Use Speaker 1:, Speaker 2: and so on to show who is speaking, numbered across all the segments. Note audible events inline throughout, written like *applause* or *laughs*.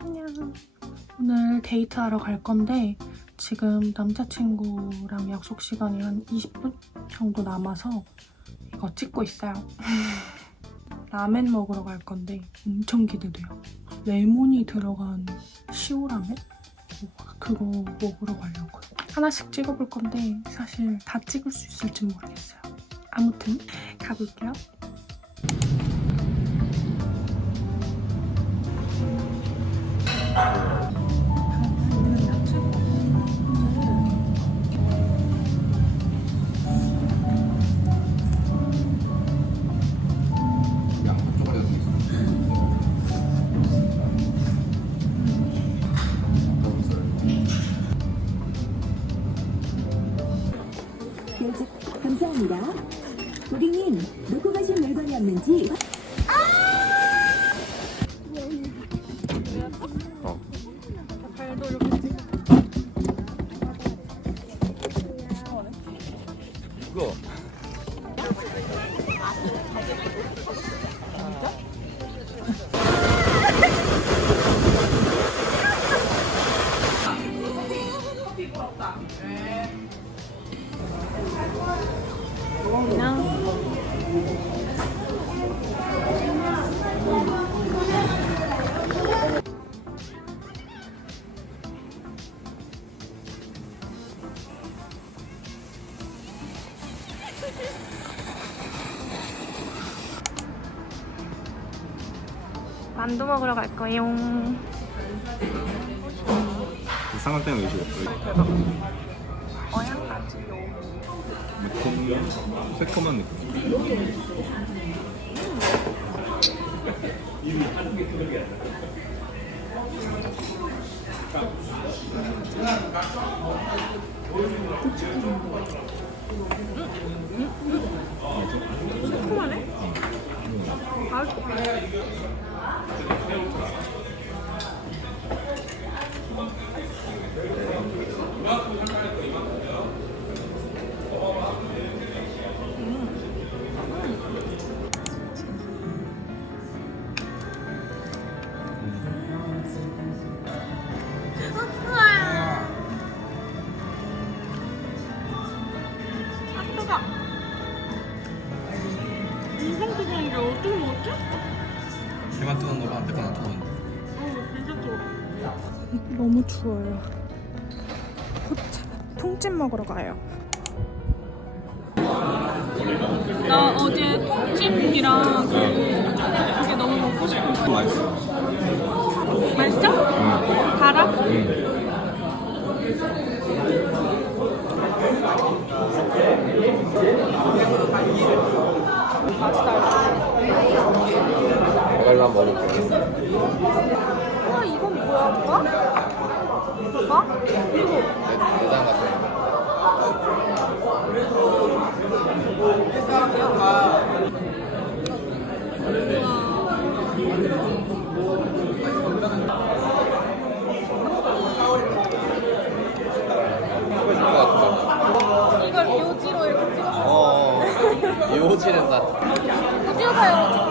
Speaker 1: 안녕. 오늘 데이트하러 갈 건데 지금 남자친구랑 약속 시간이 한 20분 정도 남아서 이거 찍고 있어요. *laughs* 라멘 먹으러 갈 건데 엄청 기대돼요. 레몬이 들어간 시오라멘? 그거 먹으러 가려고요. 하나씩 찍어볼 건데 사실 다 찍을 수 있을지 모르겠어요. 아무튼 가볼게요.
Speaker 2: 감사합니다. 고객님, 놓고 가신 물건이 없는지
Speaker 3: 그거
Speaker 1: 만두 먹으러 갈 거예요.
Speaker 3: 상황 때문에 의식 없어.
Speaker 1: 어양가지요.
Speaker 3: 매콤, 새콤한 느낌.
Speaker 1: 새콤하네? 맛있 어. 뜨거. 너무 추워요. 포차 통찜 먹으러 가요. 나 어제 통찜이랑 그 그게 너무 먹고 싶은데
Speaker 3: 맛있어.
Speaker 1: 맛있어? 달아?
Speaker 3: 먹을라 먹을게.
Speaker 1: 아 이건 뭐야? 오빠? 이거
Speaker 3: 내장 같은 거. 먹고 싶은 거 같은데.
Speaker 1: 이걸 묘지로 이렇게 찍어서
Speaker 3: 어, 요지는 나.
Speaker 1: 찍어봐요.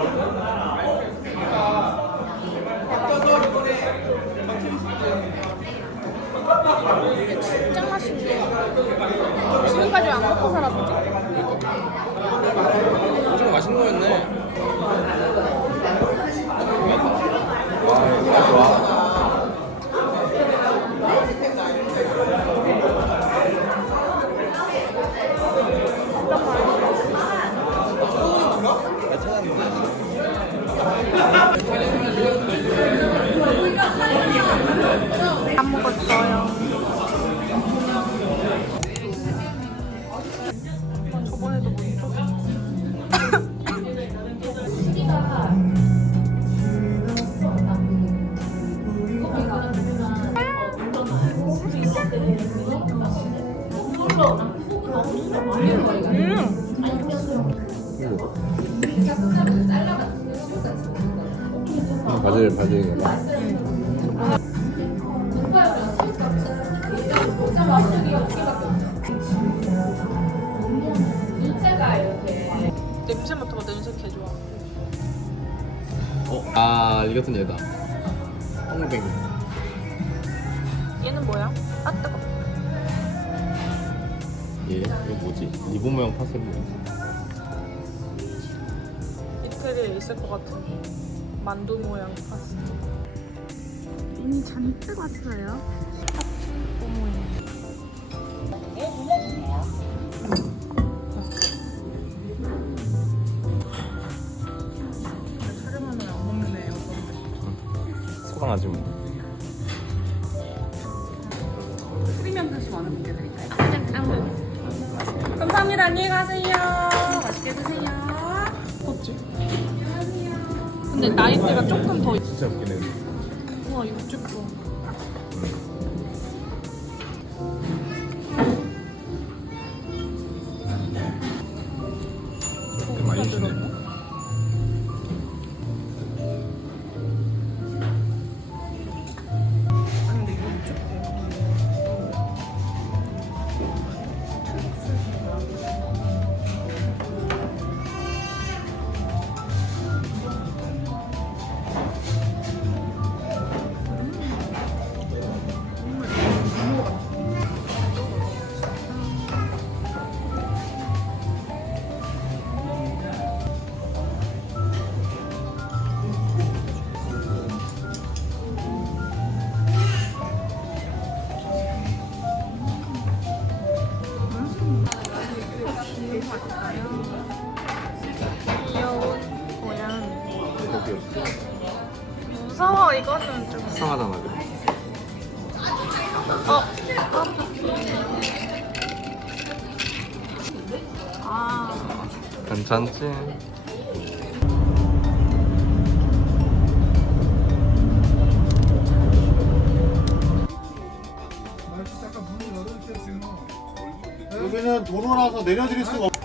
Speaker 1: 이게 진짜 맛있네. 지금까지 안 먹고 살았지?
Speaker 3: 바질 바질
Speaker 1: 냄새 맡아봐 냄새 개 좋아.
Speaker 3: 어? 아 이것은 얘다 뽕뱅이.
Speaker 1: 얘는 뭐야? 아 뜨거.
Speaker 3: 얘 이거 뭐지? 리본 모양 파스텔.
Speaker 1: 이태리에 있을 것 같은 만두 모양 파스타. 이미 잔뜩 왔어요. 촬영하면 안.
Speaker 3: 소강 아줌마.
Speaker 1: 프리미엄 다시 많은 분께 드릴까요? 감사합니다. 안녕히 가세요. 근데 나이대가 조금 더.
Speaker 3: 이상하잖아 그래.
Speaker 1: 어. 아.
Speaker 3: 괜찮지?
Speaker 4: 여기는 도로라서 내려드릴 수가 없.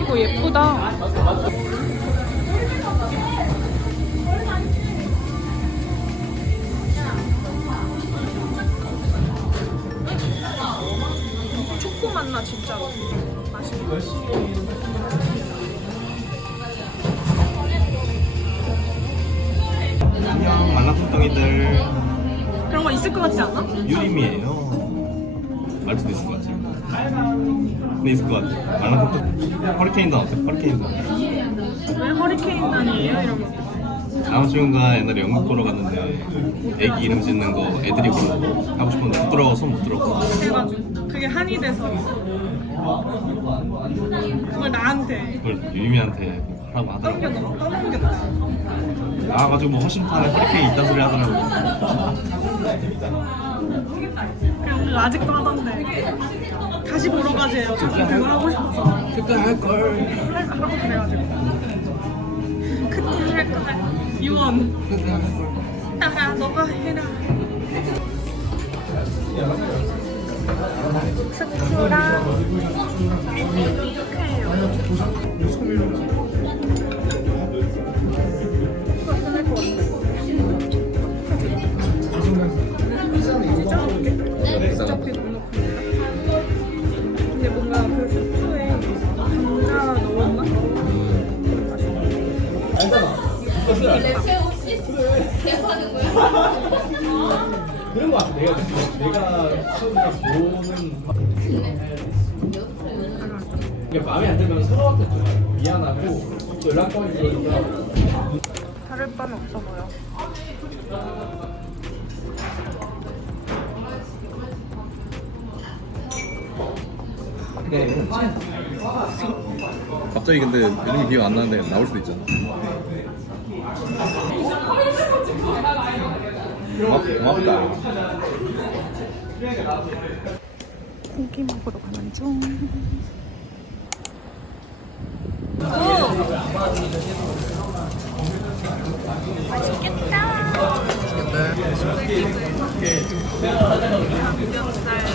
Speaker 1: 이거 예쁘다.
Speaker 5: 말투도 있을 것 같지. 근데 있을 것 같아. 만나통덩 허리케인도 어때? 허리케인도.
Speaker 1: 왜 허리케인단이에요? 이러면
Speaker 5: 남자친구가 옛날에 영국 보러 갔는데 애기 이름 짓는 거 애들이 부르고 하고 싶은데 부끄러워서 못 들었고
Speaker 1: 해가지고 그게 한이 돼서 그걸 나한테
Speaker 5: 그걸 유미한테 하라고 하더라고
Speaker 1: 떠넘겨 떠넘겼어.
Speaker 5: 나와가지고 뭐 허심탄회 허리케인 있다 소리 하더라고.
Speaker 1: 오늘 아직도 하던데. 다시 보러 가재요. 자꾸 그거 하고 싶어서.
Speaker 5: 그때 할걸.
Speaker 1: 하고 그래가지고. 그때 할 거야. 유언. 따라 너가 해라. 스프랑 아.
Speaker 4: 그런 거 같아. 내가 내가 처음에 보는 이게 마음에 안 들면 서로한테 좀 미안하고 또 연락처를 주니까 그러니까.
Speaker 1: 다를 바는 없어 보여.
Speaker 3: 네. 갑자기 근데 이름이 기억 안 나는데 나올 수도 있잖아. 고맙, 고맙다.
Speaker 1: 고기 먹으러 가는 중.
Speaker 3: 삼겹살.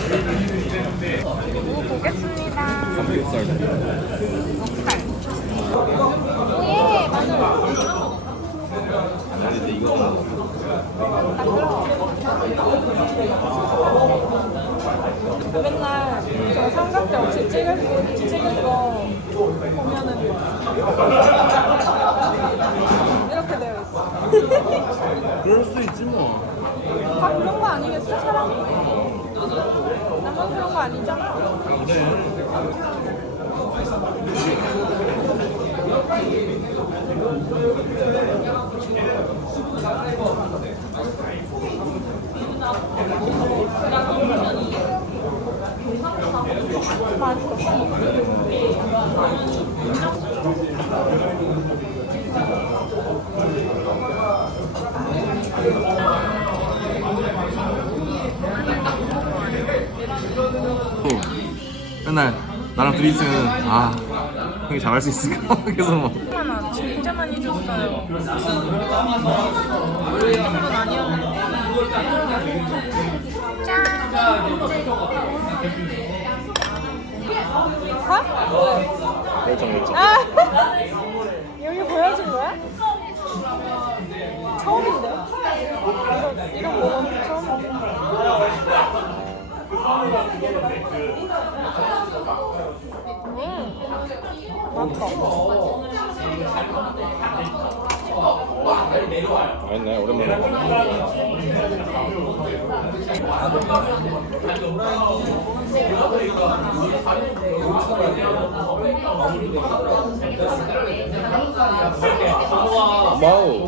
Speaker 3: 근데 이거는
Speaker 1: 맨날 저 삼각대 없이 찍을 거, 보면은 이렇게 되어 있어.
Speaker 3: 그럴 수 있지 뭐.
Speaker 1: 다 그런 거 아니겠어, 사람이? 나만 그런 거 아니잖아.
Speaker 3: 맨날 나랑 둘이 있으면 아 형이 잘할 수 있을까? *laughs* 그래서 막
Speaker 1: 아니었는데. 짠! 아! *laughs* 여기 보여준 거야? 처음인데? 이런, 이런 모먼트 처음인데? 음, 맞다.
Speaker 3: 맛있네 오랜만에. 와우.